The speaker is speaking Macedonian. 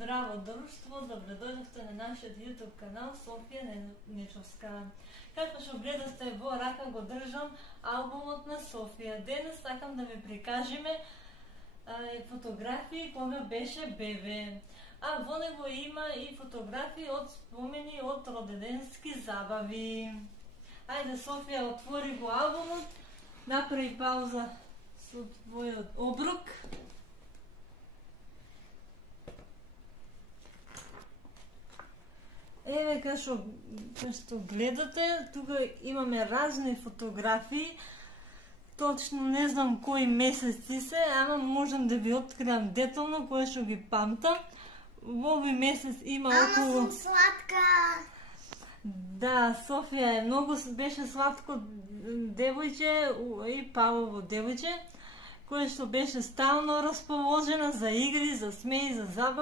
Здраво друштво, добре дојдовте на нашиот YouTube канал Софија Нечовска. Како што гледате во рака го држам албумот на Софија. Денес сакам да ви прикажеме фотографии кога беше бебе. А во него има и фотографии од спомени од роденденски забави. Ајде Софија, отвори го албумот, направи пауза со твојот обрук. Еве кај што гледате, тука имаме разни фотографии. Точно не знам кои месеци се, ама можам да ви откриам детално кое што ги памтам. Во овој месец има околу... Ама сум сладка! Да, Софија е многу беше сладко девојче и Павлово девојче, кое што беше стално расположена за игри, за смеј, за забава.